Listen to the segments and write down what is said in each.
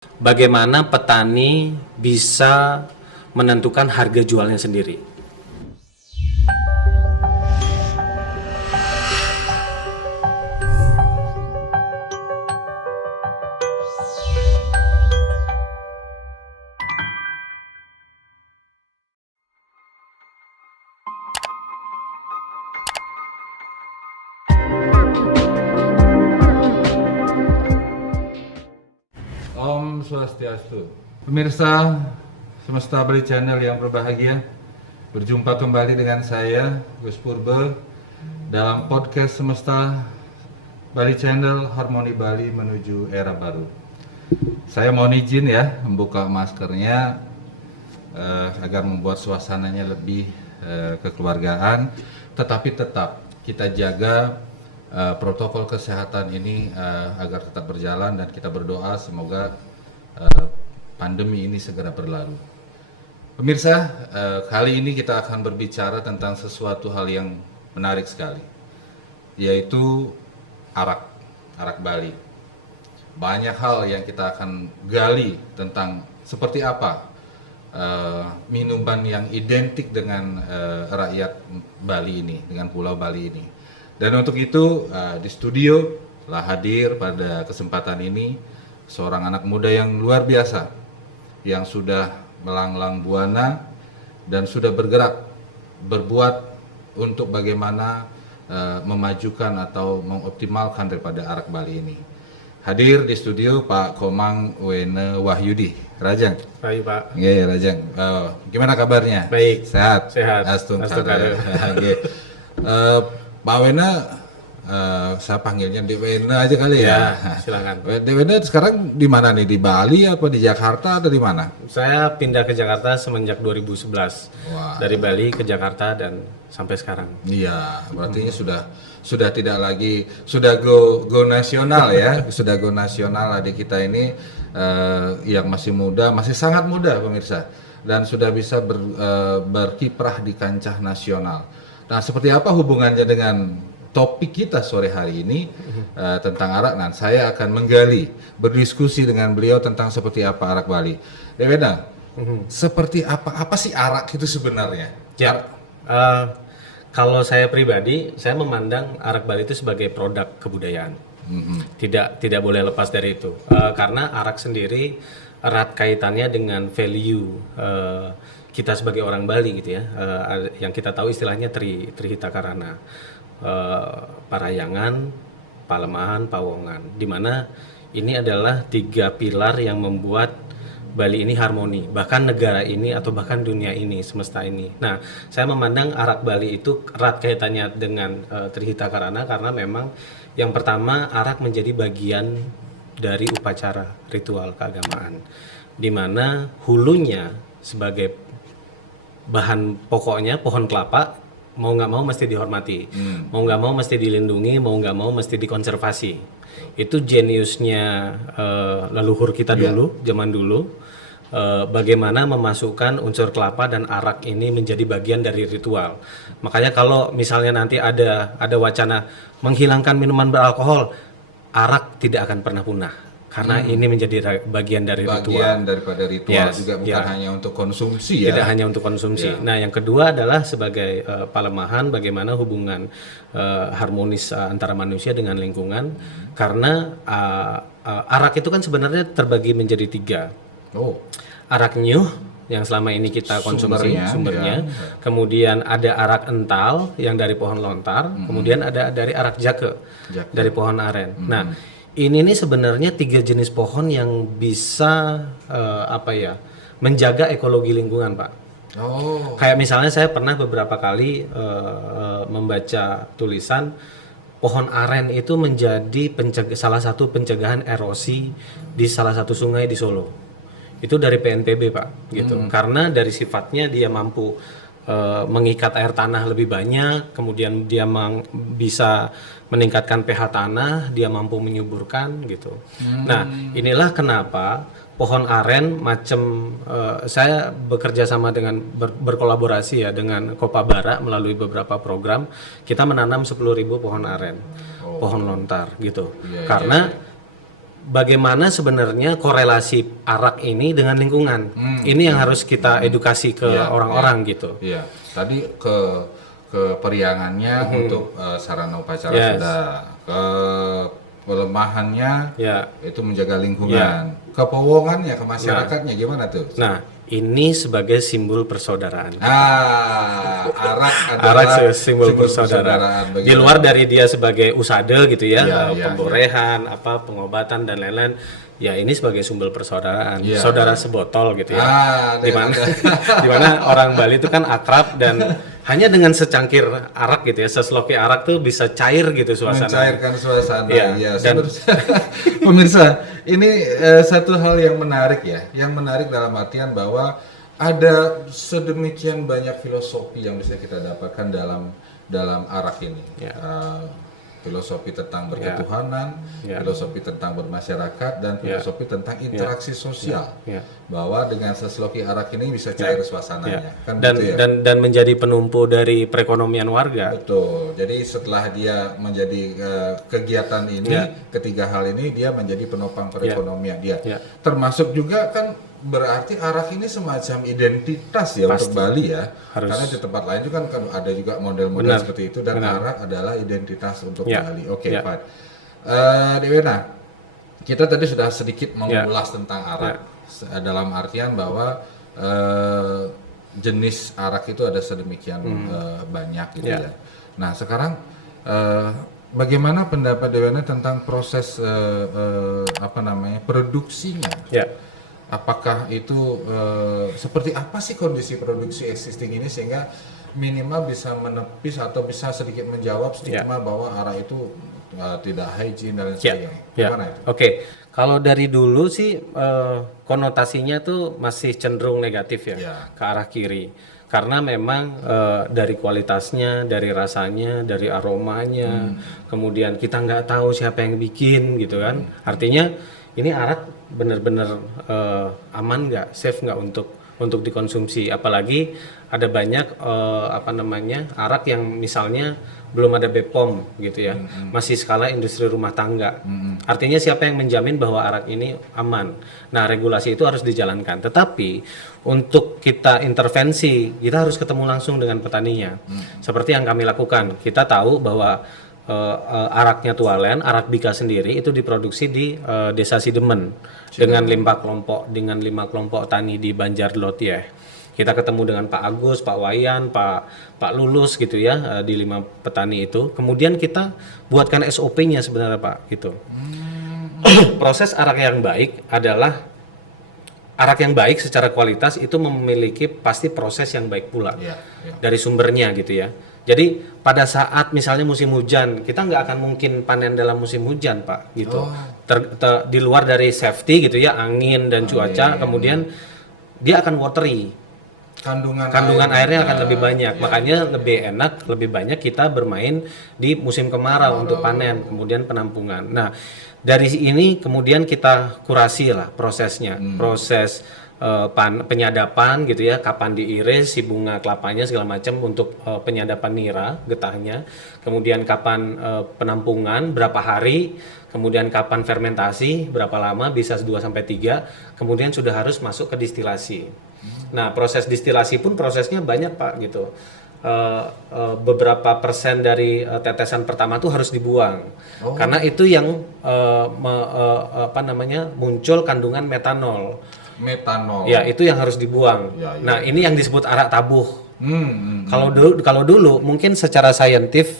Bagaimana petani bisa menentukan harga jualnya sendiri. Om Swastiastu. Pemirsa Semesta Bali Channel yang berbahagia, berjumpa kembali dengan saya Gus Purba dalam podcast Semesta Bali Channel, Harmoni Bali menuju era baru. Saya mohon izin ya membuka maskernya agar membuat suasananya lebih kekeluargaan, tetapi tetap kita jaga protokol kesehatan ini agar tetap berjalan, dan kita berdoa semoga pandemi ini segera berlalu. Pemirsa, kali ini kita akan berbicara tentang sesuatu hal yang menarik sekali, yaitu arak Bali. Banyak hal yang kita akan gali tentang seperti apa minuman yang identik dengan rakyat Bali ini, dengan Pulau Bali ini. Dan untuk itu di studio telah hadir pada kesempatan ini seorang anak muda yang luar biasa, yang sudah melanglang buana dan sudah bergerak berbuat untuk bagaimana memajukan atau mengoptimalkan daripada arak Bali ini. Hadir di studio Pak Komang Wene Wahyudi. Rajang. Baik Pak. Iya Rajang. Gimana kabarnya? Baik. Sehat. Sehat. Astung Astungkara. Pak Wena, saya panggilnya Dek Wena aja kali ya. Silakan. Dek Wena sekarang di mana nih? Di Bali apa di Jakarta atau di mana? Saya pindah ke Jakarta semenjak 2011. Wah. Dari Bali ke Jakarta dan sampai sekarang. Iya, berarti sudah tidak lagi, sudah go nasional ya. Sudah go nasional adik kita ini yang masih muda, masih sangat muda pemirsa, dan sudah bisa berkiprah di kancah nasional. Nah, seperti apa hubungannya dengan topik kita sore hari ini tentang arak? Nah, saya akan menggali, berdiskusi dengan beliau tentang seperti apa arak Bali. Dewena, seperti apa sih arak itu sebenarnya? Ya. Kalau saya pribadi, saya memandang arak Bali itu sebagai produk kebudayaan. Tidak boleh lepas dari itu. Karena arak sendiri erat kaitannya dengan value kita sebagai orang Bali gitu ya, yang kita tahu istilahnya Trihita Karana, Parayangan, Palemahan, Pawongan, di mana ini adalah 3 pilar yang membuat Bali ini harmoni, bahkan negara ini atau bahkan dunia ini, semesta ini. Nah, saya memandang arak Bali itu erat kaitannya dengan Trihita Karana karena memang yang pertama arak menjadi bagian dari upacara ritual keagamaan, di mana hulunya sebagai bahan pokoknya pohon kelapa mau nggak mau mesti dihormati, mau nggak mau mesti dilindungi, mau nggak mau mesti dikonservasi. Itu jeniusnya leluhur kita dulu, zaman dulu, bagaimana memasukkan unsur kelapa dan arak ini menjadi bagian dari ritual. Makanya kalau misalnya nanti ada wacana menghilangkan minuman beralkohol, arak tidak akan pernah punah. Karena ini menjadi bagian dari ritual. Bagian daripada ritual, juga bukan hanya untuk konsumsi ya. Tidak hanya untuk konsumsi. Nah, yang kedua adalah sebagai palemahan, bagaimana hubungan harmonis antara manusia dengan lingkungan. Karena arak itu kan sebenarnya terbagi menjadi 3. Arak nyuh yang selama ini kita konsumsi sumbernya. Kemudian ada arak ental yang dari pohon lontar. Kemudian ada dari arak jake dari pohon aren. Nah, ini nih sebenarnya 3 jenis pohon yang bisa menjaga ekologi lingkungan, Pak. Kayak misalnya saya pernah beberapa kali membaca tulisan pohon aren itu menjadi salah satu pencegahan erosi di salah satu sungai di Solo. Itu dari PNPB, Pak, gitu. Karena dari sifatnya dia mampu mengikat air tanah lebih banyak, kemudian dia bisa meningkatkan pH tanah, dia mampu menyuburkan gitu. Nah, inilah kenapa pohon aren saya bekerja sama dengan berkolaborasi ya dengan Kopabara melalui beberapa program, kita menanam 10.000 pohon aren, pohon lontar gitu. Karena bagaimana sebenarnya korelasi arak ini dengan lingkungan. Ini yang harus kita edukasi ke orang-orang gitu. Iya. Tadi ke periangannya untuk sarana upacara sudah, ke pelemahannya itu menjaga lingkungan, ke powongannya, ke masyarakatnya gimana tuh? Nah, ini sebagai simbol persaudaraan. Arak Arak adalah simbol persaudaraan. Di luar dari dia sebagai usade gitu ya, pemborehan, pengobatan dan lain-lain. Ya ini sebagai simbol persaudaraan, saudara sebotol gitu ya. Dimana orang Bali itu kan akrab dan hanya dengan secangkir arak gitu ya, seseloki arak tuh bisa cair gitu suasana. Mencairkan suasana. Ya, dan pemirsa, ini satu hal yang menarik ya, yang menarik dalam artian bahwa ada sedemikian banyak filosofi yang bisa kita dapatkan dalam arak ini. Filosofi tentang berketuhanan, filosofi tentang bermasyarakat, dan filosofi tentang interaksi sosial. Bahwa dengan seseloki arak ini bisa cair suasananya. Kan dan, gitu ya? dan menjadi penumpu dari perekonomian warga. Betul. Jadi setelah dia menjadi kegiatan ini, ketiga hal ini dia menjadi penopang perekonomian dia. Termasuk juga kan berarti arak ini semacam identitas ya untuk Bali ya. Karena di tempat lain juga kan ada juga model-model seperti itu dan arak adalah identitas untuk Bali. Oke, fine. Dewena, kita tadi sudah sedikit mengulas tentang arak dalam artian bahwa jenis arak itu ada sedemikian banyak gitu ya. Nah, sekarang bagaimana pendapat Dewena tentang proses produksinya? Apakah itu seperti apa sih kondisi produksi existing ini sehingga minimal bisa menepis atau bisa sedikit menjawab stigma bahwa arak itu tidak hygiene dan lain sebagainya. Gimana itu? Oke. Kalau dari dulu sih konotasinya tuh masih cenderung negatif ya ke arah kiri. Karena memang dari kualitasnya, dari rasanya, dari aromanya, kemudian kita nggak tahu siapa yang bikin gitu kan. Artinya ini arak benar-benar aman nggak, safe nggak untuk dikonsumsi. Apalagi ada banyak arak yang misalnya belum ada BPOM gitu ya, masih skala industri rumah tangga. Artinya siapa yang menjamin bahwa arak ini aman? Nah, regulasi itu harus dijalankan. Tetapi untuk kita intervensi, kita harus ketemu langsung dengan petaninya. Seperti yang kami lakukan, kita tahu bahwa araknya Tualen, arak Bika sendiri itu diproduksi di Desa Sidemen dengan 5 kelompok tani di Banjar Lotieh. Kita ketemu dengan Pak Agus, Pak Wayan, Pak Lulus gitu ya di 5 petani itu. Kemudian kita buatkan SOP-nya sebenarnya Pak gitu. Proses arak yang baik adalah arak yang baik secara kualitas itu memiliki pasti proses yang baik pula dari sumbernya gitu ya. Jadi pada saat misalnya musim hujan, kita nggak akan mungkin panen dalam musim hujan Pak gitu. Di luar dari safety gitu ya, angin dan cuaca, kemudian dia akan watery. Kandungan airnya akan lebih banyak, makanya lebih enak, lebih banyak kita bermain di musim kemarau untuk panen, kemudian penampungan. Nah, dari ini kemudian kita kurasi lah prosesnya, proses penyadapan gitu ya, kapan diiris si bunga kelapanya segala macam untuk penyadapan nira getahnya, kemudian kapan penampungan berapa hari, kemudian kapan fermentasi berapa lama, bisa 2-3, kemudian sudah harus masuk ke distilasi. Nah, proses distilasi pun prosesnya banyak Pak gitu. Beberapa persen dari tetesan pertama tuh harus dibuang karena itu yang muncul kandungan metanol. Ya, itu yang harus dibuang. Nah, ini yang disebut arak tabuh. Kalau dulu mungkin secara scientific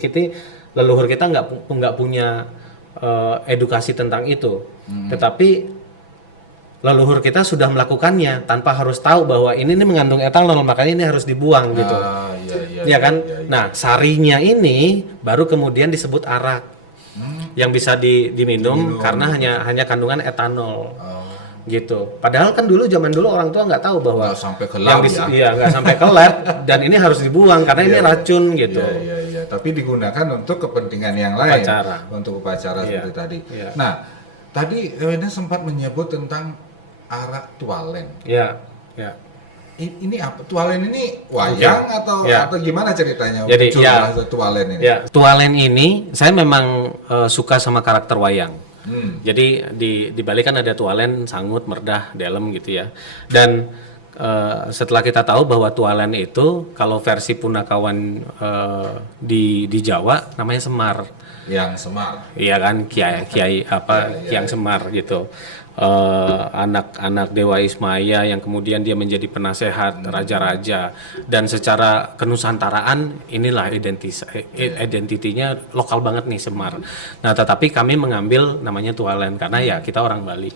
itu leluhur kita nggak punya edukasi tentang itu. Tetapi leluhur kita sudah melakukannya tanpa harus tahu bahwa ini mengandung etanol, makanya ini harus dibuang gitu. Ya kan? Nah, sarinya ini baru kemudian disebut arak. Yang bisa diminum karena hanya kandungan etanol. Gitu. Padahal kan zaman dulu orang tua nggak tahu bahwa nggak sampai ke lab nggak sampai ke lab dan ini harus dibuang karena ini racun gitu. Iya. Tapi digunakan untuk kepentingan yang lain, untuk upacara seperti tadi. Nah, tadi Wenda sempat menyebut tentang arak Tualen. ini apa? Tualen ini wayang atau gimana ceritanya? Jadi bahasa Tualen ini. Ya, Tualen ini saya memang suka sama karakter wayang. Jadi di Bali kan ada Tualen, Sangut, Merdah, Delem gitu ya. Dan setelah kita tahu bahwa Tualen itu kalau versi Punakawan di Jawa namanya Semar. Yang Semar. Iya kan, kiai Kiang Semar gitu. Anak-anak Dewa Ismaya yang kemudian dia menjadi penasehat raja-raja, dan secara kenusantaraan inilah identitinya lokal banget nih Semar. Nah, tetapi kami mengambil namanya Tualen karena ya kita orang Bali.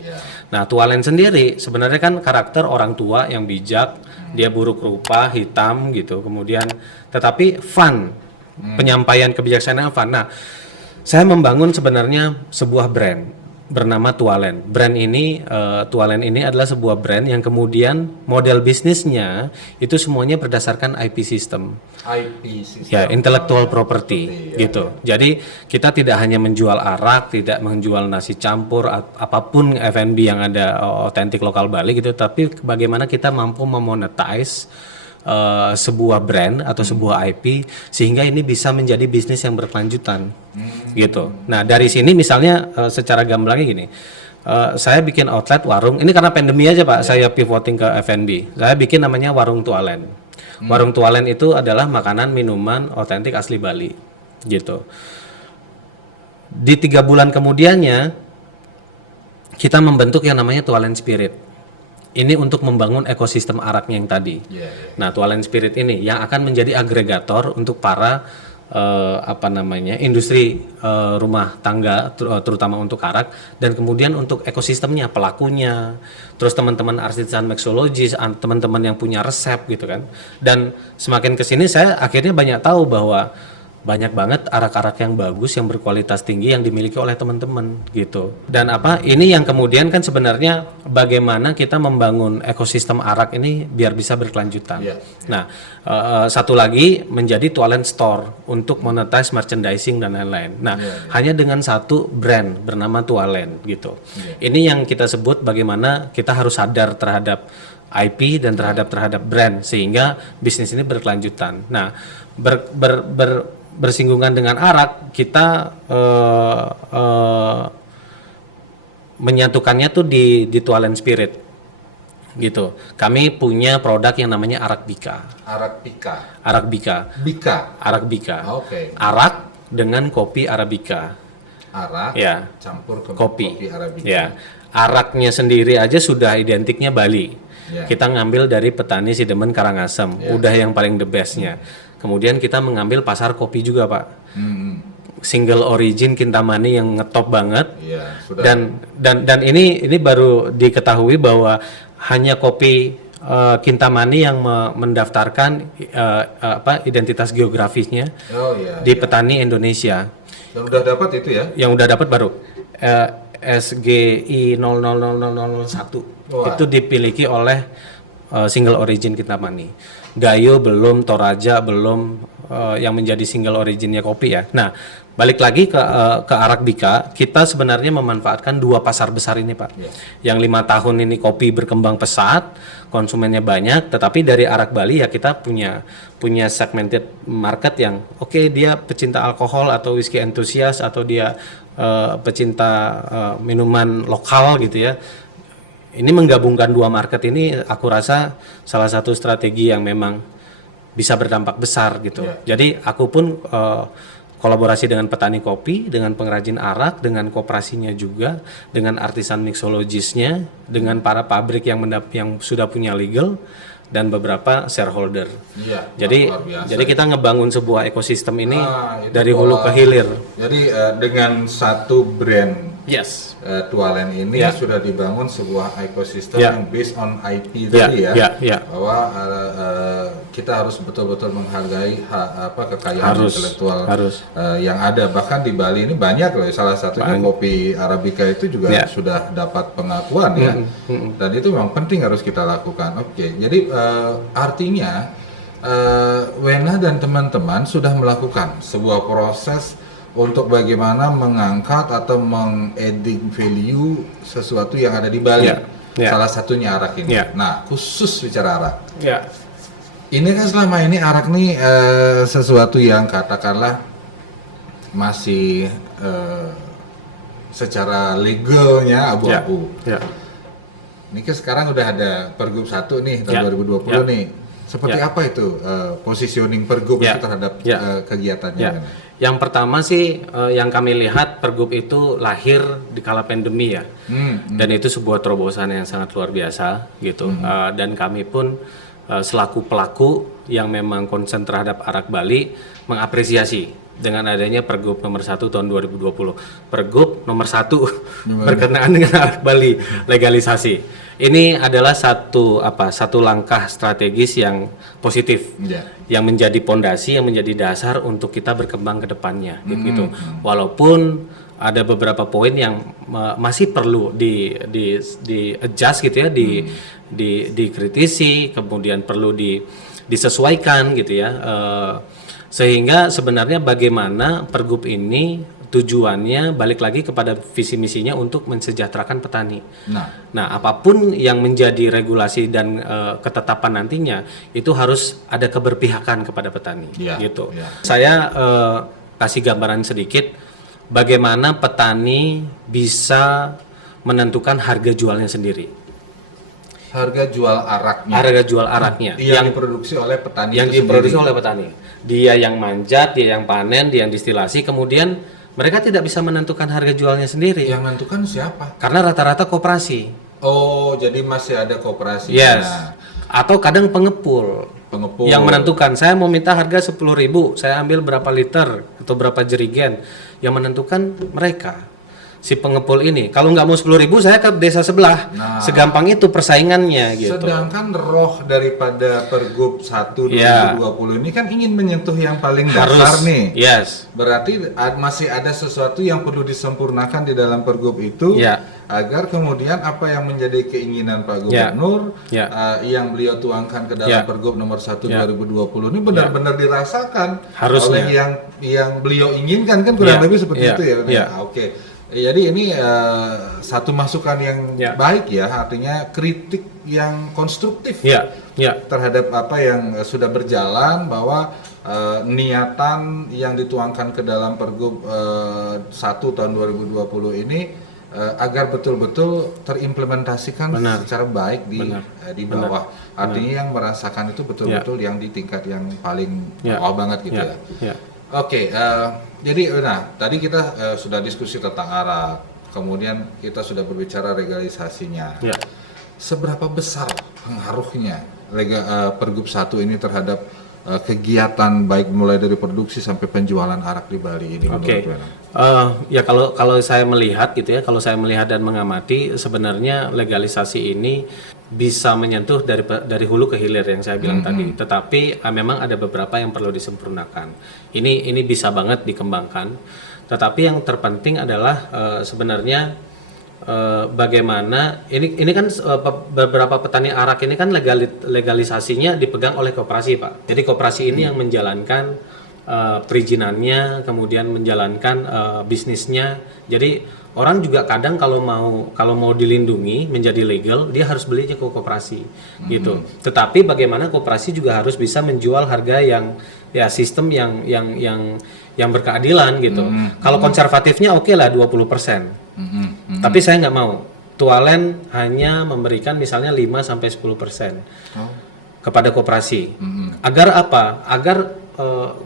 Nah, Tualen sendiri sebenarnya kan karakter orang tua yang bijak, dia buruk rupa, hitam gitu. Kemudian tetapi fun. Penyampaian kebijaksanaan fun. Nah, saya membangun sebenarnya sebuah brand bernama Tualen. Brand ini, Tualen ini adalah sebuah brand yang kemudian model bisnisnya itu semuanya berdasarkan IP system. IP system. Ya, intellectual property gitu. Jadi kita tidak hanya menjual arak, tidak menjual nasi campur, apapun F&B yang ada otentik lokal Bali gitu, tapi bagaimana kita mampu memonetize sebuah brand atau sebuah IP sehingga ini bisa menjadi bisnis yang berkelanjutan gitu. Nah, dari sini misalnya secara gamblangnya gini, saya bikin outlet warung ini karena pandemi aja Pak, saya pivoting ke F&B. Saya bikin namanya Warung Tualen. Warung Tualen itu adalah makanan minuman otentik asli Bali gitu. Di 3 bulan kemudiannya kita membentuk yang namanya Tualen Spirit. Ini untuk membangun ekosistem araknya yang tadi. Nah, Tualen Spirit ini yang akan menjadi agregator untuk para industri rumah tangga, terutama untuk arak, dan kemudian untuk ekosistemnya, pelakunya, terus teman-teman artisan mixologis, teman-teman yang punya resep gitu kan. Dan semakin kesini saya akhirnya banyak tahu bahwa banyak banget arak-arak yang bagus, yang berkualitas tinggi yang dimiliki oleh teman-teman gitu. Dan ini yang kemudian kan sebenarnya bagaimana kita membangun ekosistem arak ini biar bisa berkelanjutan. Nah, satu lagi menjadi Tualen Store untuk monetize merchandising dan lain-lain. Nah, hanya dengan satu brand bernama Tualen gitu. Ini yang kita sebut bagaimana kita harus sadar terhadap IP dan terhadap brand sehingga bisnis ini berkelanjutan. Nah, bersinggungan dengan arak, kita menyatukannya tuh di Tualen Spirit gitu. Kami punya produk yang namanya Arak Bika. Arak Bika. Arak dengan kopi Arabica. Arak campur ke kopi Arabica. Ya. Araknya sendiri aja sudah identiknya Bali. Kita ngambil dari petani Sidemen Karangasem, udah yang paling the bestnya. Kemudian kita mengambil pasar kopi juga Pak, single origin Kintamani yang ngetop banget. Dan ini baru diketahui bahwa hanya kopi Kintamani yang mendaftarkan identitas geografisnya di petani Indonesia. Dan udah dapat itu ya? Yang udah dapat baru SGI 000001 itu dimiliki oleh single origin Kintamani. Gayo belum, Toraja belum, yang menjadi single originnya kopi ya. Nah, balik lagi ke Arak Bika, kita sebenarnya memanfaatkan 2 pasar besar ini Pak. Yang 5 tahun ini kopi berkembang pesat, konsumennya banyak, tetapi dari Arak Bali ya kita punya segmented market yang dia pecinta alkohol atau whisky enthusiast atau dia pecinta minuman lokal gitu ya. Ini menggabungkan 2 market ini aku rasa salah satu strategi yang memang bisa berdampak besar gitu. Jadi aku pun kolaborasi dengan petani kopi, dengan pengrajin arak, dengan koperasinya juga, dengan artisan mixologisnya, dengan para pabrik yang sudah punya legal dan beberapa shareholder. Jadi kita ngebangun sebuah ekosistem ini dari hulu ke hilir. Jadi dengan satu brand Tualen ini sudah dibangun sebuah ekosistem yang based on IP tadi bahwa kita harus betul-betul menghargai kekayaan intelektual yang ada. Bahkan di Bali ini banyak loh, salah satunya kopi Arabica itu juga sudah dapat pengakuan dan itu memang penting harus kita lakukan. Jadi artinya Wena dan teman-teman sudah melakukan sebuah proses untuk bagaimana mengangkat atau meng-adding value sesuatu yang ada di Bali. Ya. Salah satunya arak ini. Ya. Nah, khusus bicara arak. Ya. Ini kan selama ini arak nih sesuatu yang katakanlah masih secara legalnya abu-abu. Ya. Ini kan sekarang udah ada Pergub 1 nih tahun Ya. 2020 Ya. nih. Seperti Ya. apa itu positioning Pergub Ya. itu terhadap Ya. kegiatannya? Ya. Yang pertama sih yang kami lihat Pergub itu lahir di kala pandemi ya. Dan itu sebuah terobosan yang sangat luar biasa gitu. Dan kami pun selaku pelaku yang memang konsen terhadap arak Bali mengapresiasi dengan adanya Pergub nomor 1 tahun 2020. Pergub nomor 1 berkenaan dengan arak Bali legalisasi. Ini adalah satu langkah strategis yang positif. Ya. Yang menjadi pondasi, yang menjadi dasar untuk kita berkembang ke depannya gitu. Walaupun ada beberapa poin yang masih perlu di adjust gitu ya, dikritisi, kemudian perlu disesuaikan gitu ya. Sehingga sebenarnya bagaimana Pergub ini tujuannya balik lagi kepada visi misinya untuk mensejahterakan petani. Nah, apapun yang menjadi regulasi dan ketetapan nantinya itu harus ada keberpihakan kepada petani, gitu. Saya kasih gambaran sedikit bagaimana petani bisa menentukan harga jualnya sendiri. Harga jual araknya. Harga jual araknya yang diproduksi oleh petani. Yang diproduksi oleh petani. Dia yang manjat, dia yang panen, dia yang distilasi, kemudian mereka tidak bisa menentukan harga jualnya sendiri. Yang menentukan siapa? Karena rata-rata koperasi. Oh, jadi masih ada koperasi. Yes. Atau kadang pengepul. Yang menentukan, saya mau minta harga 10.000, saya ambil berapa liter atau berapa jerigen. Yang menentukan mereka. Si pengepul ini, kalau nggak mau 10.000 saya ke desa sebelah. Segampang itu persaingannya gitu. Sedangkan roh daripada Pergub 1 2020 ini kan ingin menyentuh yang paling dasar nih. Yes. Berarti masih ada sesuatu yang perlu disempurnakan di dalam Pergub itu agar kemudian apa yang menjadi keinginan Pak Gubernur yang beliau tuangkan ke dalam Pergub nomor 1 2020 ini benar-benar dirasakan oleh yang beliau inginkan, kan kurang lebih seperti itu ya. Oke. Jadi ini satu masukan yang baik ya, artinya kritik yang konstruktif terhadap apa yang sudah berjalan, bahwa niatan yang dituangkan ke dalam Pergub 1 tahun 2020 ini agar betul-betul terimplementasikan secara baik di bawah. Artinya yang merasakan itu betul-betul yang di tingkat yang paling bawah banget gitu ya. Oke, jadi tadi kita sudah diskusi tentang arak, kemudian kita sudah berbicara legalisasinya. Seberapa besar pengaruhnya Pergub 1 ini terhadap kegiatan baik mulai dari produksi sampai penjualan arak di Bali ini? Ya kalau saya melihat gitu ya, kalau saya melihat dan mengamati, sebenarnya legalisasi ini bisa menyentuh dari hulu ke hilir yang saya bilang tadi. Tetapi memang ada beberapa yang perlu disempurnakan. Ini bisa banget dikembangkan. Tetapi yang terpenting adalah sebenarnya bagaimana ini kan beberapa petani arak ini kan legalisasinya dipegang oleh koperasi, Pak. Jadi koperasi ini yang menjalankan perizinannya, kemudian menjalankan bisnisnya. Jadi orang juga kadang kalau mau dilindungi menjadi legal, dia harus belinya ke koperasi gitu. Tetapi bagaimana koperasi juga harus bisa menjual harga yang sistem yang berkeadilan gitu. Kalau konservatifnya oke lah 20%. Tapi saya nggak mau. Tualen hanya memberikan misalnya 5-10% kepada koperasi. Agar apa? Agar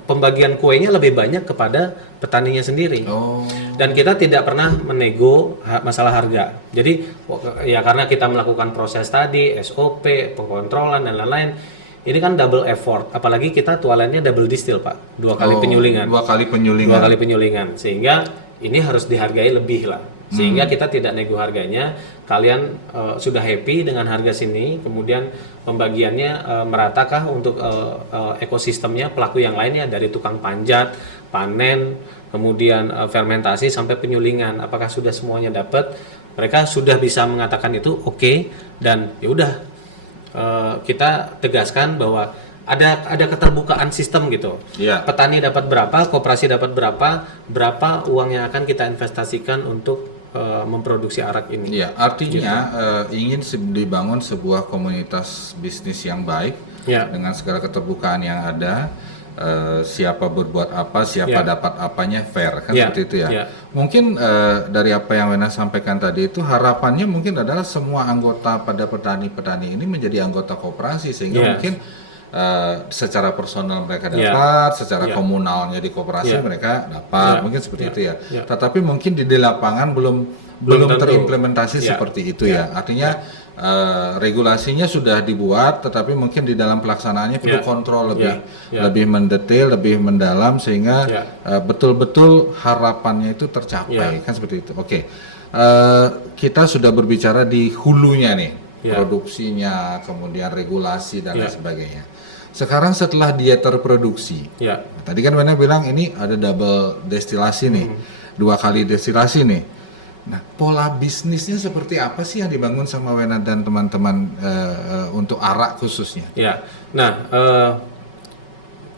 pembagian kuenya lebih banyak kepada petaninya sendiri. Dan kita tidak pernah menego masalah harga. Jadi ya karena kita melakukan proses tadi, SOP, pengontrolan dan lain-lain, ini kan double effort. Apalagi kita tualennya double distill, Pak. 2 kali penyulingan. 2 kali penyulingan. 2 kali penyulingan. Sehingga ini harus dihargai lebih lah. Sehingga kita tidak nego harganya. Kalian sudah happy dengan harga sini, kemudian pembagiannya meratakah untuk ekosistemnya, pelaku yang lainnya dari tukang panjat, panen, kemudian fermentasi sampai penyulingan, apakah sudah semuanya dapat? Mereka sudah bisa mengatakan itu oke, dan ya udah kita tegaskan bahwa ada keterbukaan sistem gitu. Petani dapat berapa, koperasi dapat berapa uang yang akan kita investasikan untuk memproduksi arak ini. Iya, artinya ingin dibangun sebuah komunitas bisnis yang baik dengan segala keterbukaan yang ada. Siapa berbuat apa, siapa dapat apanya, fair kan seperti itu ya. Mungkin dari apa yang Wena sampaikan tadi itu harapannya mungkin adalah semua anggota pada petani-petani ini menjadi anggota koperasi sehingga mungkin secara personal mereka dapat, secara komunalnya di koperasi mereka dapat, mungkin seperti itu ya. Tetapi mungkin di lapangan belum terimplementasi seperti itu ya. Artinya regulasinya sudah dibuat, tetapi mungkin di dalam pelaksanaannya perlu kontrol lebih mendetail, lebih mendalam sehingga betul-betul harapannya itu tercapai kan seperti itu. Oke, kita sudah berbicara di hulunya nih, produksinya, kemudian regulasi dan lain sebagainya. Sekarang setelah dia terproduksi, tadi kan Wena bilang ini ada double destilasi nih, 2 kali destilasi nih. Nah, pola bisnisnya seperti apa sih yang dibangun sama Wena dan teman-teman untuk arak khususnya? Ya, nah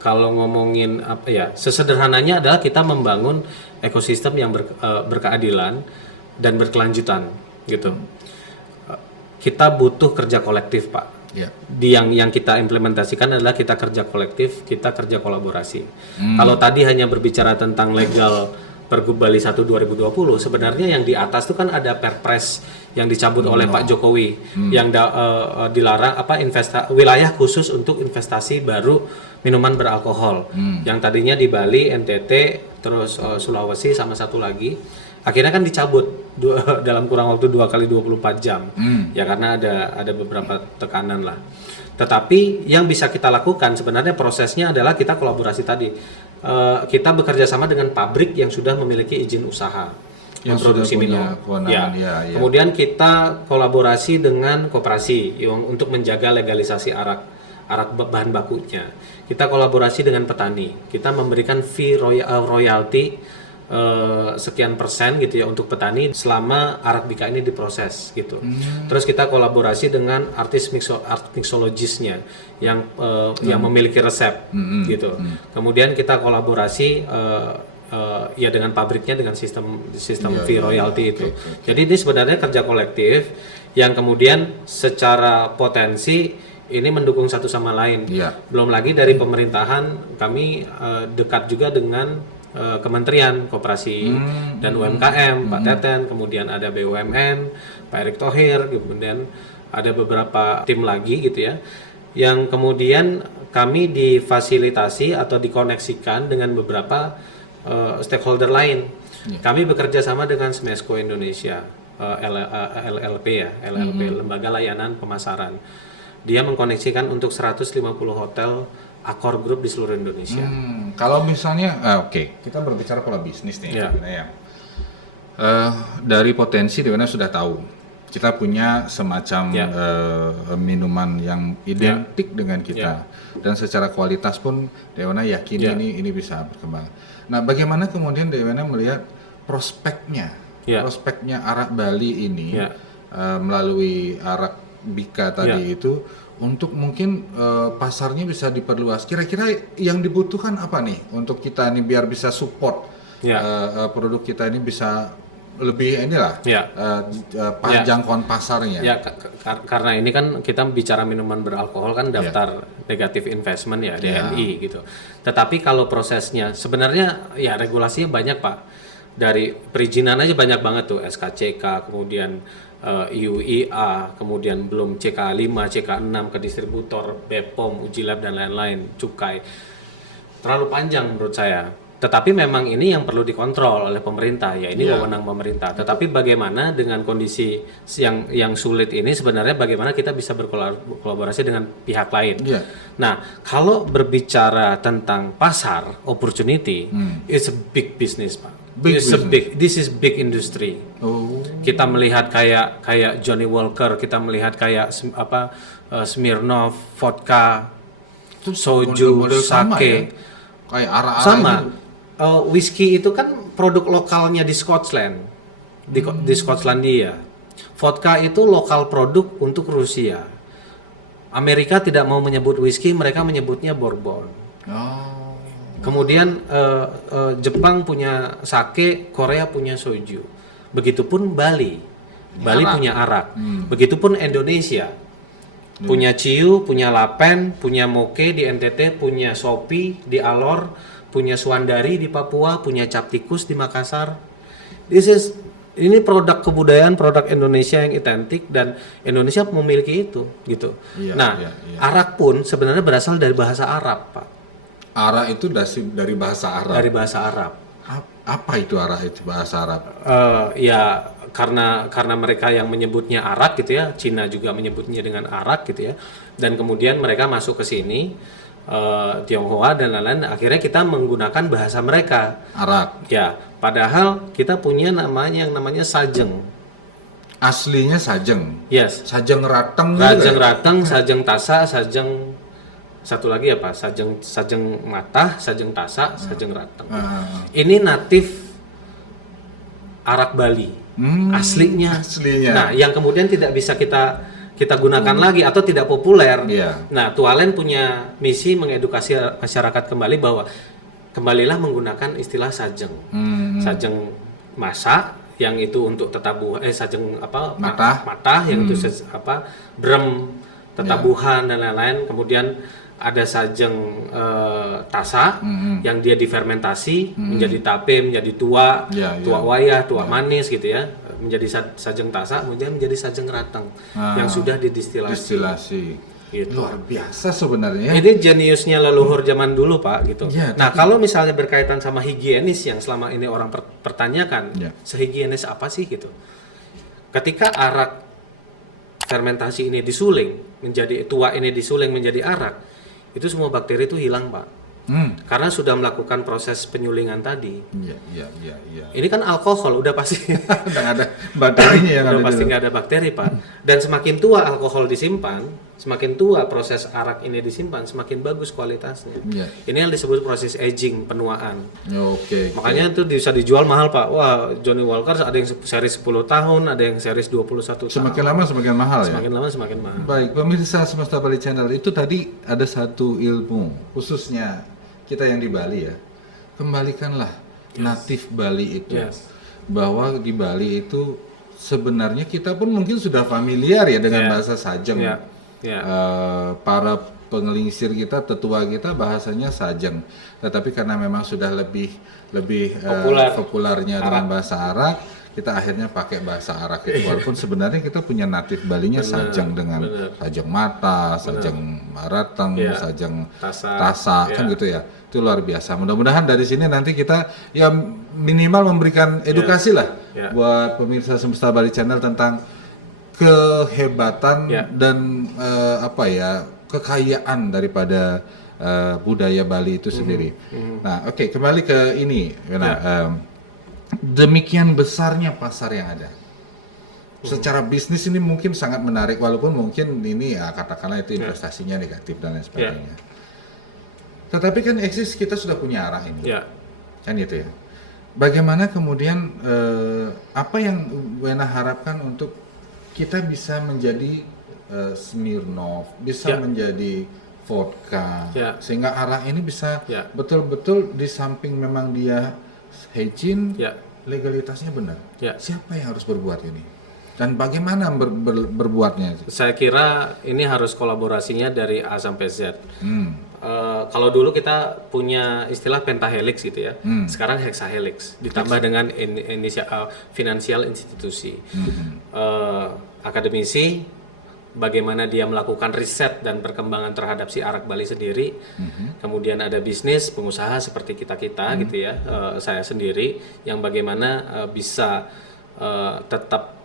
kalau ngomongin apa ya, sesederhananya adalah kita membangun ekosistem yang berkeadilan dan berkelanjutan, gitu. Kita butuh kerja kolektif, Pak. Yang kita implementasikan adalah kita kerja kolektif, kita kerja kolaborasi. Kalau tadi hanya berbicara tentang legal Pergub Bali 1 2020, sebenarnya yang di atas itu kan ada Perpres yang dicabut oleh Pak Jokowi yang dilarang wilayah khusus untuk investasi baru minuman beralkohol. Yang tadinya di Bali, NTT, terus Sulawesi sama satu lagi. Akhirnya kan dicabut dalam kurang waktu 2 kali 24 jam. Ya karena ada beberapa tekanan lah. Tetapi yang bisa kita lakukan sebenarnya prosesnya adalah kita kolaborasi tadi. Kita bekerja sama dengan pabrik yang sudah memiliki izin usaha yang memproduksi minum. Kemudian kita kolaborasi dengan koperasi untuk menjaga legalisasi arak bahan bakunya. Kita kolaborasi dengan petani. Kita memberikan fee royalty sekian persen gitu ya untuk petani selama Arabica ini diproses gitu. Terus kita kolaborasi dengan artis mixologisnya yang memiliki resep gitu. Kemudian kita kolaborasi ya dengan pabriknya dengan sistem fee royalty itu. Jadi ini sebenarnya kerja kolektif yang kemudian secara potensi ini mendukung satu sama lain. Belum lagi dari pemerintahan kami dekat juga dengan Kementerian Koperasi dan UMKM, Pak Teten, kemudian ada BUMN, Pak Erick Thohir, kemudian ada beberapa tim lagi gitu ya, yang kemudian kami difasilitasi atau dikoneksikan dengan beberapa stakeholder lain. Kami bekerja sama dengan Smesco Indonesia, LLP ya, LLP, Lembaga Layanan Pemasaran. Dia mengkoneksikan untuk 150 hotel Accor Group di seluruh Indonesia. Kalau misalnya, kita berbicara pola bisnis nih, dari potensi Dewana sudah tahu, kita punya semacam minuman yang identik dengan kita, dan secara kualitas pun Dewana yakin ini bisa berkembang. Nah, bagaimana kemudian Dewana melihat prospeknya arak Bali ini melalui arak Bika tadi itu? Untuk mungkin pasarnya bisa diperluas. Kira-kira yang dibutuhkan apa nih untuk kita ini biar bisa support produk kita ini bisa lebih jangkauan pasarnya. Karena ini kan kita bicara minuman beralkohol kan daftar negatif investment ya DNI gitu. Tetapi kalau prosesnya sebenarnya ya regulasinya banyak Pak. Dari perizinan aja banyak banget tuh SKCK, kemudian IUIA, kemudian belum CK5, CK6 ke distributor, BPOM, uji lab dan lain-lain, cukai. Terlalu panjang menurut saya. Tetapi memang ini yang perlu dikontrol oleh pemerintah, ya ini wewenang pemerintah. Tetapi bagaimana dengan kondisi yang sulit ini sebenarnya bagaimana kita bisa berkolaborasi dengan pihak lain. Nah, kalau berbicara tentang pasar opportunity, it's a big business, Pak. This is big industry. Kita melihat kayak Johnny Walker, kita melihat kayak Smirnoff, vodka, soju, sake, kayak arak sama. Whisky itu kan produk lokalnya di Scotland, di Skotlandia. Vodka itu lokal produk untuk Rusia. Amerika tidak mau menyebut whisky, mereka menyebutnya bourbon. Kemudian Jepang punya sake, Korea punya soju. Begitupun Bali. Bali Arak. punya arak. Begitupun Indonesia. Punya Ciu, punya Lapen, punya Moke di NTT, punya Sopi di Alor, punya Suandari di Papua, punya Cap Tikus di Makassar. Ini produk kebudayaan, produk Indonesia yang identik dan Indonesia memiliki itu gitu. Iya, Nah, iya. arak pun sebenarnya berasal dari bahasa Arab, Pak. Arak itu dari bahasa Arab. Dari bahasa Arab. Apa itu arak itu bahasa Arab? Ya karena mereka yang menyebutnya arak gitu ya, Cina juga menyebutnya dengan arak gitu ya, dan kemudian mereka masuk ke sini, Tionghoa dan lain-lain, akhirnya kita menggunakan bahasa mereka. Arak. Ya, padahal kita punya yang namanya sajeng. Aslinya sajeng. Yes, Sajeng rateng. sajeng rateng, sajeng tasa, sajeng satu lagi apa? Sajeng matah, sajeng tasa, sajeng rateng. Ini natif arak Bali. Aslinya. Nah, yang kemudian tidak bisa kita gunakan lagi atau tidak populer. Iya. Nah, Tualen punya misi mengedukasi masyarakat kembali bahwa kembalilah menggunakan istilah sajeng. Sajeng masak yang itu untuk sajeng apa? Matah yang itu brem, tetabuhan dan lain-lain. Kemudian ada sajeng tasa yang dia difermentasi menjadi tape, menjadi tua wayah, tua manis gitu ya, menjadi sajeng tasa, kemudian menjadi sajeng rateng yang sudah didistilasi. Gitu. Luar biasa sebenarnya. Ini jeniusnya leluhur zaman dulu, Pak, gitu. Ya, nah, kalau misalnya berkaitan sama higienis yang selama ini orang pertanyakan, sehigienis apa sih gitu? Ketika arak fermentasi ini disuling menjadi tua, ini disuling menjadi arak, itu semua bakteri itu hilang, Pak. Karena sudah melakukan proses penyulingan tadi. Iya. Ini kan alkohol, udah pasti Udah ada bakterinya yang udah ada pasti di nggak ada bakteri, Pak. Dan semakin tua alkohol disimpan, semakin tua proses arak ini disimpan, semakin bagus kualitasnya. Iya. Ini yang disebut proses aging, penuaan. Oke. Makanya itu bisa dijual mahal, Pak. Wah, Johnny Walker ada yang seri 10 tahun, ada yang seri 21 tahun. Semakin lama semakin mahal ya. Semakin lama semakin mahal. Baik, pemirsa Semesta Bali Channel, itu tadi ada satu ilmu khususnya kita yang di Bali ya. Kembalikanlah natif Bali itu. Bahwa di Bali itu sebenarnya kita pun mungkin sudah familiar ya dengan bahasa sajeng. Para pengelingsir kita, tetua kita bahasanya sajeng. Tetapi karena memang sudah lebih populernya dengan bahasa Arab, kita akhirnya pakai bahasa Arab itu. Walaupun sebenarnya kita punya natif Balinya sajeng dengan sajeng mata, sajeng rateng, sajeng tasa kan gitu ya. Itu luar biasa. Mudah-mudahan dari sini nanti kita ya minimal memberikan edukasi lah buat pemirsa Semesta Bali Channel tentang kehebatan dan kekayaan daripada budaya Bali itu sendiri. Nah, oke, kembali ke ini, demikian besarnya pasar yang ada. Secara bisnis ini mungkin sangat menarik, walaupun mungkin ini ya katakanlah itu investasinya negatif dan lain sebagainya. Tetapi kan eksis kita sudah punya arah ini, kan gitu ya. Bagaimana kemudian apa yang Wena harapkan untuk kita bisa menjadi Smirnoff, bisa menjadi vodka, sehingga arah ini bisa betul-betul di samping memang dia hygiene, legalitasnya benar. Siapa yang harus berbuat ini? Dan bagaimana berbuatnya? Saya kira ini harus kolaborasinya dari A sampai Z. Kalau dulu kita punya istilah pentahelix gitu ya, sekarang hexahelix ditambah dengan finansial institusi. Akademisi, bagaimana dia melakukan riset dan perkembangan terhadap si arak Bali sendiri. Kemudian ada bisnis, pengusaha seperti kita gitu ya, saya sendiri yang bagaimana bisa tetap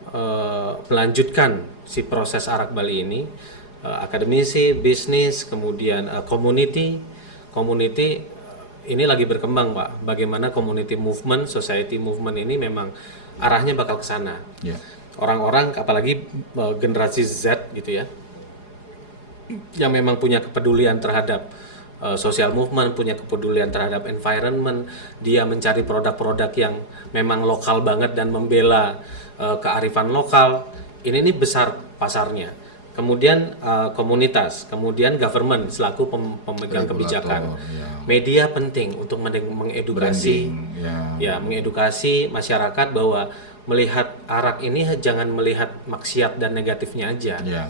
melanjutkan si proses arak Bali ini. Akademisi, bisnis, kemudian community ini lagi berkembang, Pak. Bagaimana community movement, society movement ini memang arahnya bakal ke sana. Orang-orang apalagi generasi Z gitu ya, yang memang punya kepedulian terhadap social movement, punya kepedulian terhadap environment, dia mencari produk-produk yang memang lokal banget dan membela kearifan lokal. Ini besar pasarnya. Kemudian komunitas, kemudian government selaku pemegang kebijakan. Media penting untuk mengedukasi, mengedukasi masyarakat bahwa melihat arak ini jangan melihat maksiat dan negatifnya aja, Ya.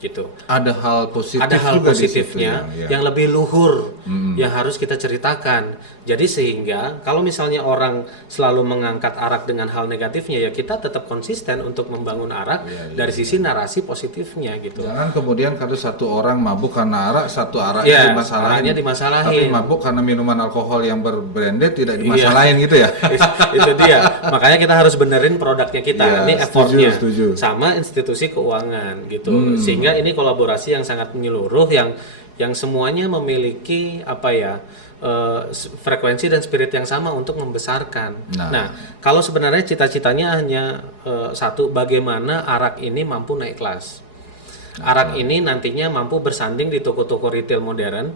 gitu. Ada hal positif Ada hal juga di positifnya situ, ya. yang lebih luhur yang harus kita ceritakan. Jadi sehingga kalau misalnya orang selalu mengangkat arak dengan hal negatifnya, ya kita tetap konsisten untuk membangun arak dari sisi narasi positifnya gitu. Jangan kemudian kalau satu orang mabuk karena arak, satu Ya, araknya dimasalahin. araknya dimasalahin. Tapi mabuk karena minuman alkohol yang berbranded tidak dimasalahin gitu ya. Itu dia. Makanya kita harus benerin produknya kita. Iya, Ini effortnya setuju. sama institusi keuangan gitu. Sehingga ini kolaborasi yang sangat menyeluruh yang semuanya memiliki apa ya? Frekuensi dan spirit yang sama untuk membesarkan. Nah, kalau sebenarnya cita-citanya hanya satu, bagaimana arak ini mampu naik kelas. Arak ini nantinya mampu bersanding di toko-toko retail modern,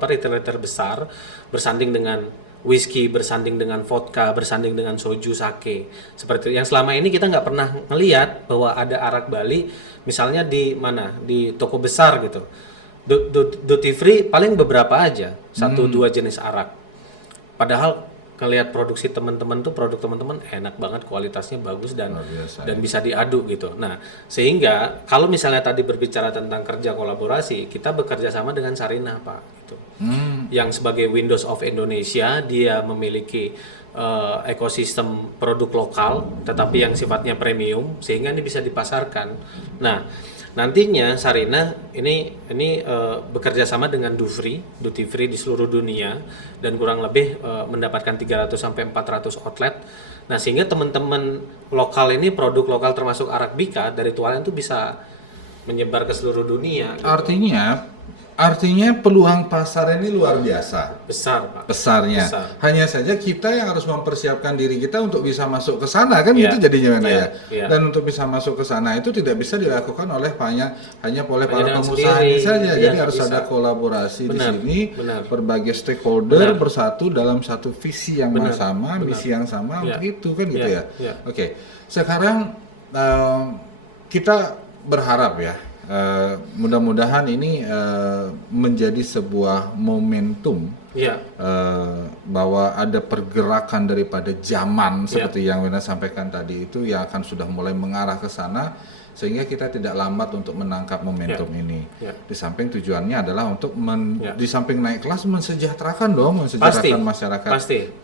retail-retail besar, bersanding dengan whisky, bersanding dengan vodka, bersanding dengan soju, sake. Seperti itu. Yang selama ini kita nggak pernah melihat bahwa ada arak Bali, misalnya di mana, di toko besar gitu. Duty free paling beberapa aja, 1-2 jenis arak. Padahal ngelihat produksi teman-teman tuh, produk teman-teman enak banget, kualitasnya bagus dan bisa diadu gitu. Nah, sehingga kalau misalnya tadi berbicara tentang kerja kolaborasi, kita bekerja sama dengan Sarinah, Pak, gitu. Yang sebagai Windows of Indonesia, dia memiliki ekosistem produk lokal tetapi yang sifatnya premium sehingga ini bisa dipasarkan. Nah, nantinya Sarinah ini bekerja sama dengan Duty Free di seluruh dunia dan kurang lebih mendapatkan 300 sampai 400 outlet. Nah, sehingga teman-teman lokal ini, produk lokal termasuk Arabica dari Tualen itu bisa menyebar ke seluruh dunia. Gitu. Artinya peluang pasar ini luar biasa. Besar, Pak. Besarnya. Besar. Hanya saja kita yang harus mempersiapkan diri kita untuk bisa masuk ke sana kan, gitu jadinya ya. Dan untuk bisa masuk ke sana itu tidak bisa dilakukan oleh hanya oleh para pengusaha ini saja. Jadi harus ada kolaborasi di sini, berbagai stakeholder bersatu dalam satu visi yang sama, misi yang sama untuk itu kan gitu ya. Oke. Sekarang kita berharap ya, mudah-mudahan ini menjadi sebuah momentum bahwa ada pergerakan daripada zaman seperti yang Wena sampaikan tadi itu yang akan sudah mulai mengarah ke sana, sehingga kita tidak lambat untuk menangkap momentum ini. Di samping tujuannya adalah untuk di samping naik kelas mensejahterakan masyarakat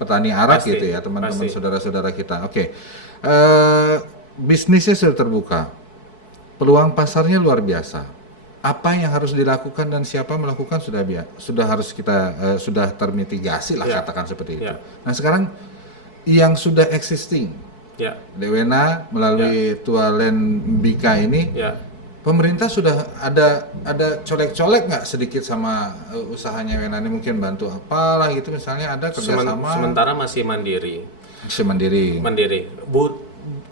petani arak gitu ya, teman-teman saudara-saudara kita. Oke. Bisnisnya sudah terbuka. Peluang pasarnya luar biasa. Apa yang harus dilakukan dan siapa melakukan sudah harus kita sudah termitigasi lah, katakan seperti itu. Nah, sekarang yang sudah existing, Dewena melalui Tualen Bika ini, pemerintah sudah ada colek-colek nggak sedikit sama usahanya Wena ini, mungkin bantu apalah gitu misalnya, ada kerjasama? Sementara masih mandiri.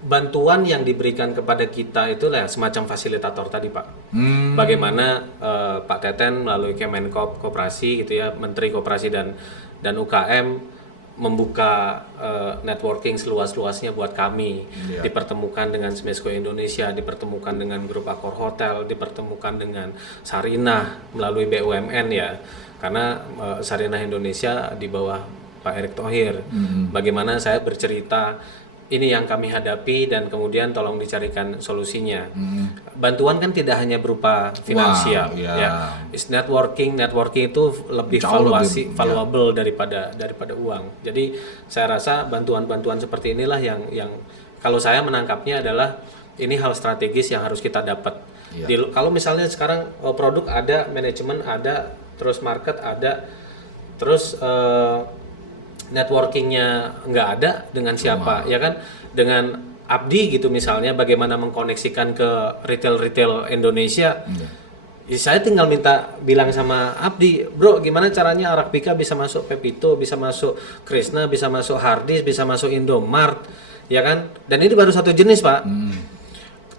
Bantuan yang diberikan kepada kita itu lah semacam fasilitator tadi, Pak. Bagaimana Pak Teten melalui Kemenkop Koperasi gitu ya, Menteri Koperasi dan UKM membuka networking seluas-luasnya buat kami, dipertemukan dengan Smesco Indonesia, dipertemukan dengan grup Accor Hotel, dipertemukan dengan Sarinah melalui BUMN ya, karena Sarinah Indonesia di bawah Pak Erick Thohir. Bagaimana saya bercerita ini yang kami hadapi dan kemudian tolong dicarikan solusinya. Bantuan kan tidak hanya berupa finansial, ya. Is networking itu lebih valuable daripada uang. Jadi saya rasa bantuan-bantuan seperti inilah yang kalau saya menangkapnya adalah ini hal strategis yang harus kita dapat. Kalau misalnya sekarang produk ada, manajemen ada, terus market ada, terus networkingnya nggak ada, dengan siapa ya kan, dengan Abdi gitu misalnya, bagaimana mengkoneksikan ke retail Indonesia. Ya, saya tinggal bilang sama Abdi, bro gimana caranya Arabica bisa masuk Pepito, bisa masuk Krishna, bisa masuk Hardis, bisa masuk Indomart ya kan, dan ini baru satu jenis, Pak.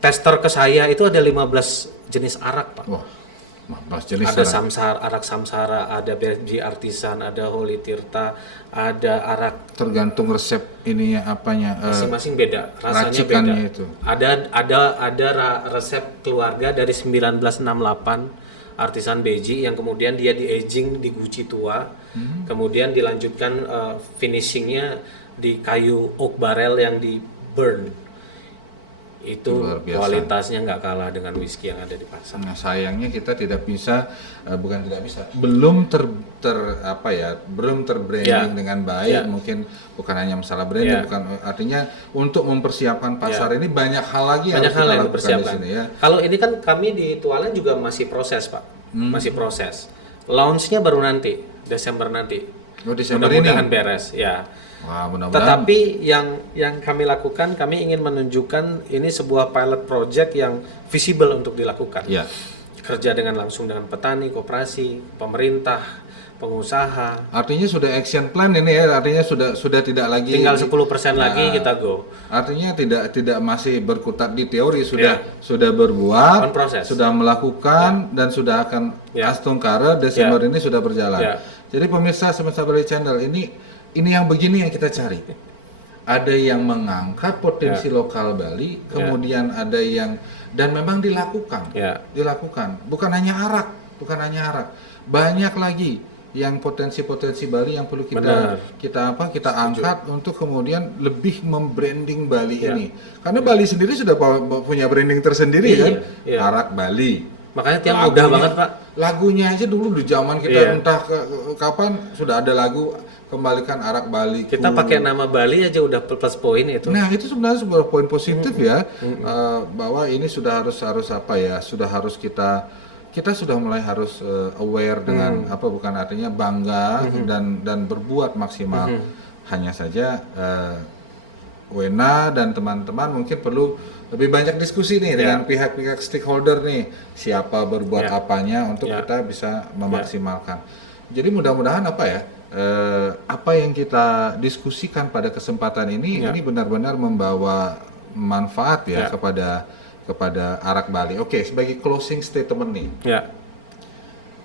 Tester ke saya itu ada 15 jenis arak, Pak. Ada arak Samsara, ada BFG Artisan, ada Holy Tirta, ada arak. Tergantung resep ininya apanya. Masing-masing beda, rasanya beda. Itu. Ada resep keluarga dari 1968 Artisan Beji yang kemudian dia di aging di guci tua, kemudian dilanjutkan finishingnya di kayu oak barrel yang burn itu Luar biasa. kualitasnya nggak kalah dengan whisky yang ada di pasar. Nah, sayangnya kita tidak bisa, bukan tidak bisa, belum belum terbranding dengan baik. Mungkin bukan hanya masalah branding, bukan artinya untuk mempersiapkan pasar ini banyak hal lagi yang Banyak harus hal kita yang lakukan di dipersiapkan. sini ya. Kalau ini kan kami di Tualen juga masih proses, Pak. Masih proses. Launch-nya baru nanti, Desember nanti. Oh, Desember ini. Mudah-mudahan beres, ya. Wah, mudah-mudahan. Tetapi yang kami lakukan, kami ingin menunjukkan ini sebuah pilot project yang visible untuk dilakukan. Ya. Kerja langsung dengan petani, koperasi, pemerintah, pengusaha. Artinya sudah action plan ini ya, artinya sudah tidak lagi Tinggal 10% lagi kita go. Artinya tidak masih berkutat di teori, sudah berbuat, On process. sudah melakukan dan sudah akan Astungkara Desember ini sudah berjalan. Jadi pemirsa Semesta Bali Channel ini yang begini yang kita cari. Ada yang mengangkat potensi lokal Bali, kemudian ada yang dan memang dilakukan. Dilakukan. Bukan hanya arak. Banyak lagi yang potensi-potensi Bali yang perlu kita angkat untuk kemudian lebih membranding Bali ini. Karena Bali sendiri sudah punya branding tersendiri kan. Arak Bali. Makanya tiap mudah banget, Pak. Lagunya aja dulu di zaman kita entah kapan sudah ada lagu kembalikan arak Bali. Kita pakai nama Bali aja udah plus poin itu. Nah, itu sebenarnya sebuah poin positif ya, bahwa ini sudah harus apa ya, sudah harus kita sudah mulai harus aware dengan bukan artinya bangga dan berbuat maksimal. Hanya saja Wena dan teman-teman mungkin perlu lebih banyak diskusi nih dengan pihak-pihak stakeholder nih, siapa berbuat apanya untuk kita bisa memaksimalkan. Jadi mudah-mudahan apa yang kita diskusikan pada kesempatan ini benar-benar membawa manfaat kepada arak Bali. Oke, sebagai closing statement nih.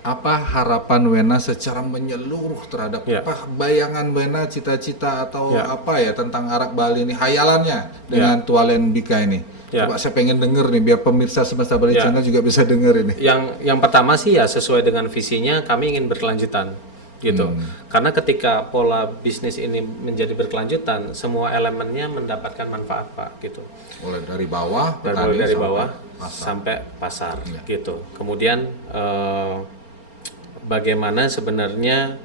Apa harapan Wena secara menyeluruh terhadap bayangan Wena, cita-cita atau tentang arak Bali ini, hayalannya dengan Tualen Bika ini? Coba saya pengen denger nih biar pemirsa Semesta Bali Channel juga bisa denger ini. Yang pertama sih ya sesuai dengan visinya, kami ingin berkelanjutan gitu. Karena ketika pola bisnis ini menjadi berkelanjutan, semua elemennya mendapatkan manfaat, Pak, gitu. Mulai dari bawah, dari bawah sampai pasar gitu. Kemudian bagaimana sebenarnya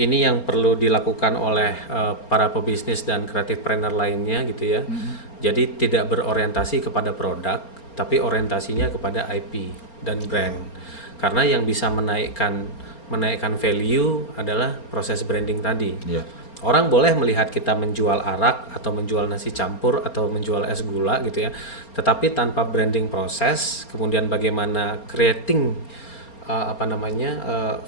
ini yang perlu dilakukan oleh para pebisnis dan creative planner lainnya gitu ya. Jadi tidak berorientasi kepada produk, tapi orientasinya kepada IP dan brand. Karena yang bisa menaikkan value adalah proses branding tadi. Orang boleh melihat kita menjual arak atau menjual nasi campur atau menjual es gula gitu ya. Tetapi tanpa branding proses, kemudian bagaimana creating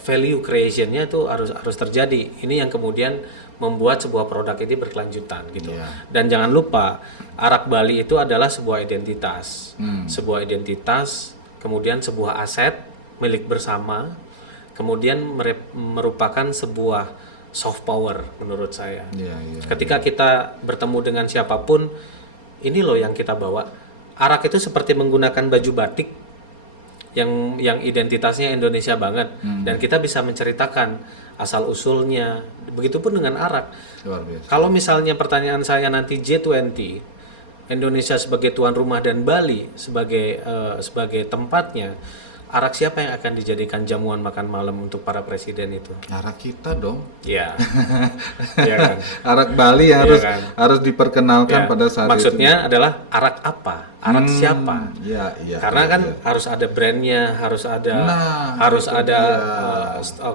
value creationnya itu harus terjadi. Ini yang kemudian membuat sebuah produk ini berkelanjutan gitu. Dan jangan lupa arak Bali itu adalah sebuah identitas, kemudian sebuah aset milik bersama, kemudian merupakan sebuah soft power menurut saya. Ketika kita bertemu dengan siapapun, ini loh yang kita bawa. Arak itu seperti menggunakan baju batik yang identitasnya Indonesia banget, dan kita bisa menceritakan asal usulnya. Begitupun dengan arak. Kalau misalnya pertanyaan saya nanti G20, Indonesia sebagai tuan rumah dan Bali sebagai tempatnya, arak siapa yang akan dijadikan jamuan makan malam untuk para presiden itu? Arak kita dong. Iya. Iya kan? Arak Bali yang harus diperkenalkan pada saat maksudnya itu. Adalah arak apa? Arak siapa? Karena kan harus ada brandnya, harus ada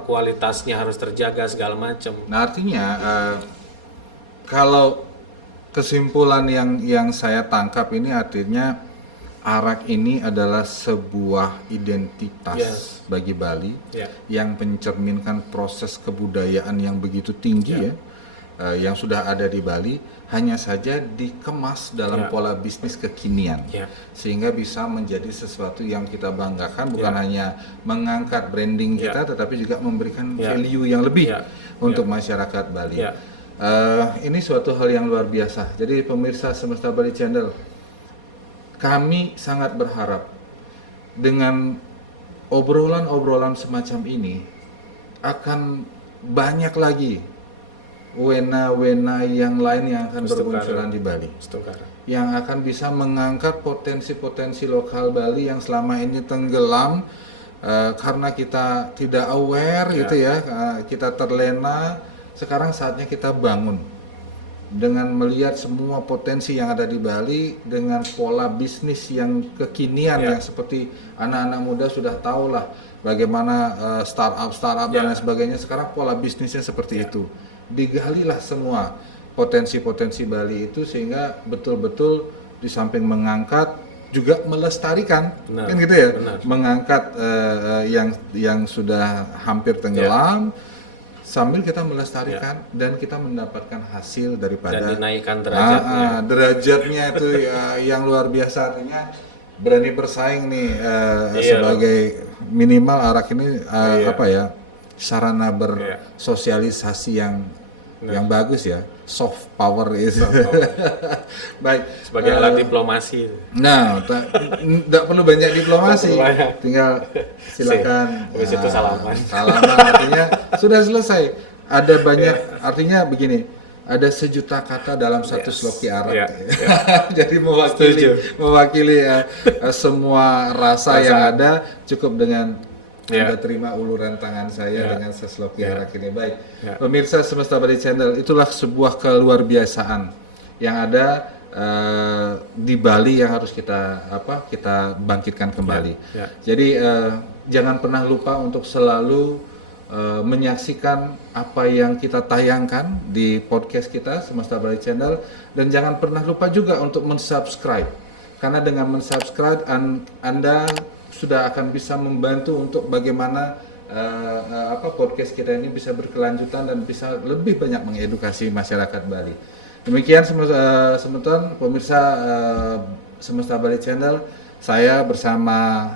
kualitasnya harus terjaga segala macam. Nah, artinya kalau kesimpulan yang saya tangkap ini artinya arak ini adalah sebuah identitas bagi Bali yang mencerminkan proses kebudayaan yang begitu tinggi yang sudah ada di Bali, hanya saja dikemas dalam pola bisnis kekinian sehingga bisa menjadi sesuatu yang kita banggakan, bukan hanya mengangkat branding kita tetapi juga memberikan value yang lebih untuk masyarakat Bali. Ini suatu hal yang luar biasa. Jadi pemirsa Semesta Bali Channel, kami sangat berharap dengan obrolan-obrolan semacam ini akan banyak lagi wena-wena yang lain yang akan Setukar. bermunculan di Bali, Setukar. yang akan bisa mengangkat potensi-potensi lokal Bali yang selama ini tenggelam karena kita tidak aware gitu ya, kita terlena. Sekarang saatnya kita bangun dengan melihat semua potensi yang ada di Bali dengan pola bisnis yang kekinian yang seperti anak-anak muda sudah tahu lah bagaimana startup dan lain sebagainya. Sekarang pola bisnisnya seperti itu. Digalilah semua potensi-potensi Bali itu sehingga betul-betul di samping mengangkat juga melestarikan, kan gitu ya, mengangkat yang sudah hampir tenggelam. Sambil kita melestarikan dan kita mendapatkan hasil daripada Dan dinaikkan derajatnya. Derajatnya itu ya, yang luar biasa, artinya berani bersaing nih sebagai minimal arak ini apa ya, sarana bersosialisasi yang bagus ya, soft power itu. Baik, Sebagai alat diplomasi. nah tidak perlu banyak diplomasi, tinggal silakan Habis itu salaman. artinya sudah selesai. Ada banyak, artinya begini, ada sejuta kata dalam satu sloki arak. Jadi mewakili semua rasa yang ada, cukup dengan Anda terima uluran tangan saya dengan sesloki arak ini. Baik, pemirsa Semesta Bali Channel, itulah sebuah keluar biasaan yang ada di Bali yang harus kita bangkitkan kembali. Jadi jangan pernah lupa untuk selalu menyaksikan apa yang kita tayangkan di podcast kita Semesta Bali Channel, dan jangan pernah lupa juga untuk mensubscribe, karena dengan mensubscribe Anda sudah akan bisa membantu untuk bagaimana podcast kita ini bisa berkelanjutan dan bisa lebih banyak mengedukasi masyarakat Bali. Demikian semeton pemirsa Semesta Bali Channel, saya bersama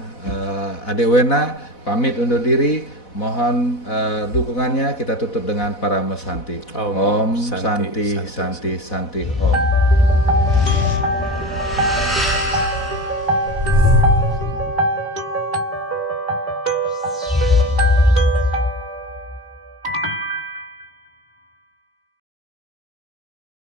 Adek Wena pamit undur diri. Mohon dukungannya. Kita tutup dengan para mesanti. Om Santi Santi Santi Om.